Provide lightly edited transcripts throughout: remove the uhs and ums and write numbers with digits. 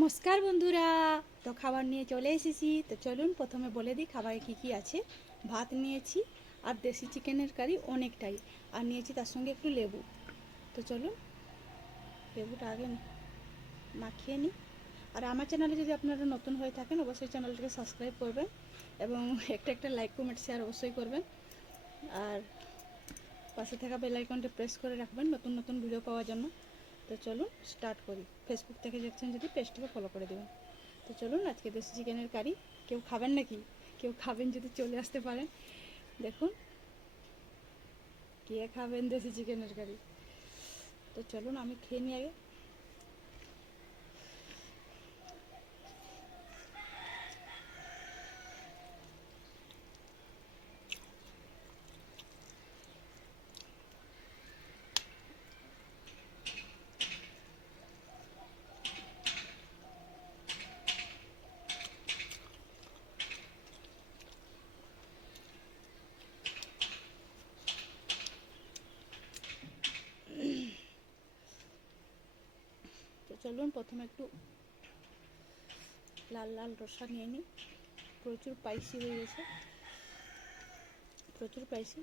নমস্কার বন্ধুরা। তো খাবার নিয়ে চলে এসেছি। তো চলুন প্রথমে বলে দিই খাবারে কি কি আছে। ভাত নিয়েছি, আর দেশি চিকেনের কারি অনেকটাই, আর নিয়েছি তার সঙ্গে একটু লেবু। তো চলুন লেবুটা আগে মাখিয়ে নিই। আর আমার চ্যানেলে যদি আপনারা নতুন হয়ে থাকেন অবশ্যই চ্যানেলটাকে সাবস্ক্রাইব করবেন, এবং একটা লাইক কমেন্ট শেয়ার অবশ্যই করবেন। আর পাশে থাকা বেল আইকনটা প্রেস করে রাখবেন নতুন নতুন ভিডিও পাওয়ার জন্য। তো চলুন স্টার্ট করি। ফেসবুক থেকে দেখছেন যদি পেজটিকে ফলো করে দেবেন। তো চলুন আজকে দেশি চিকেনের কারি। কেউ খাবেন নাকি? কেউ খাবেন যদি চলে আসতে পারেন। দেখুন কে খাবেন দেশি চিকেনের কারি। তো চলুন আমি খেয়ে নিই আগে। তো চলুন প্রথমে একটু লাল লাল রসা নিয়ে নিই। প্রচুর স্পাইসি হয়ে গেছে, প্রচুর স্পাইসি।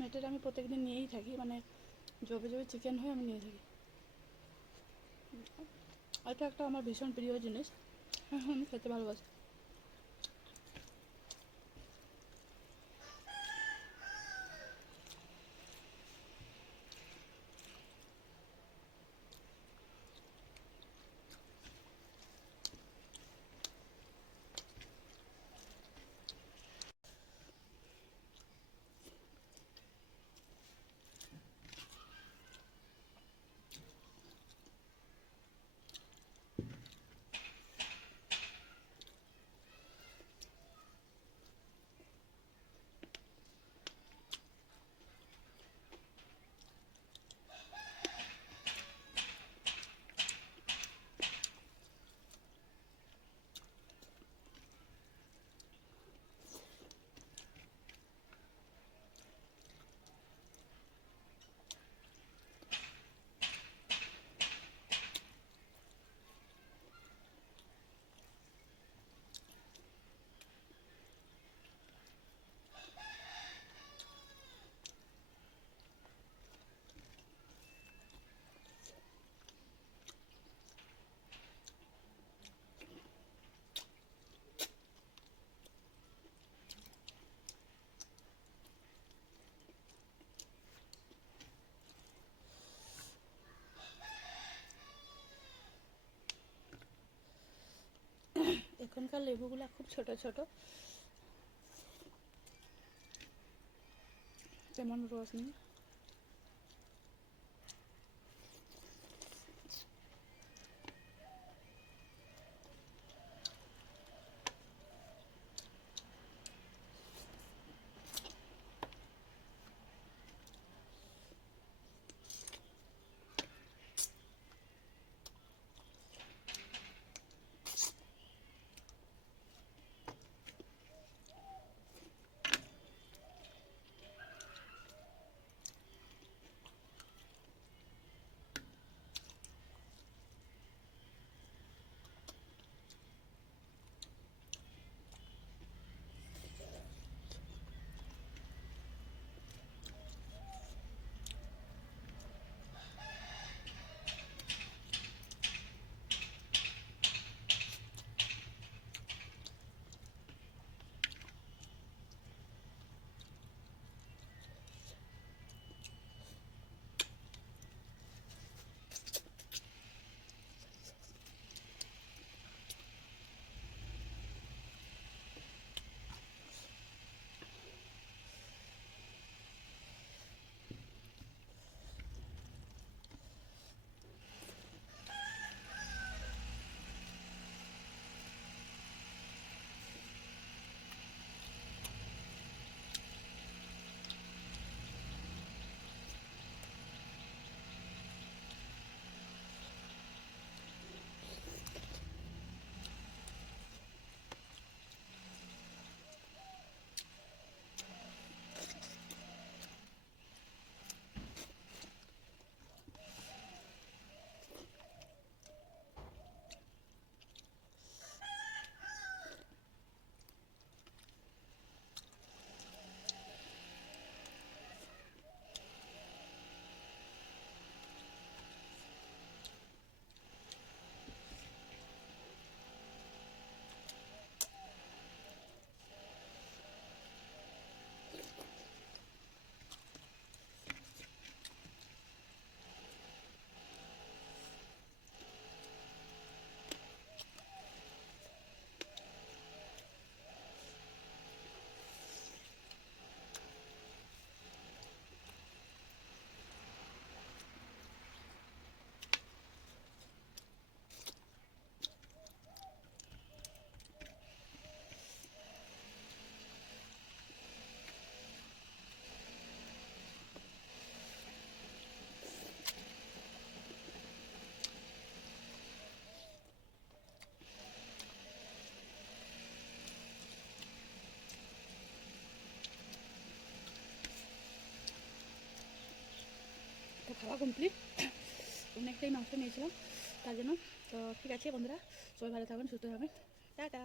মেটের আমি প্রত্যেকদিন নিয়েই থাকি, মানে যবে যবে চিকেন হয় আমি নিয়ে থাকি। এটা একটা আমার ভীষণ প্রিয় জিনিস, খেতে ভালোবাসি। এখনকার লেবুগুলো খুব ছোট ছোট, তেমন রস নেই। খাওয়া কমপ্লিট। অনেকটাই মাংস নিয়েছিলাম তার জন্য। তো ঠিক আছে বন্ধুরা, সবাই ভালো থাকবেন, সুস্থ থাকবেন, টাটা।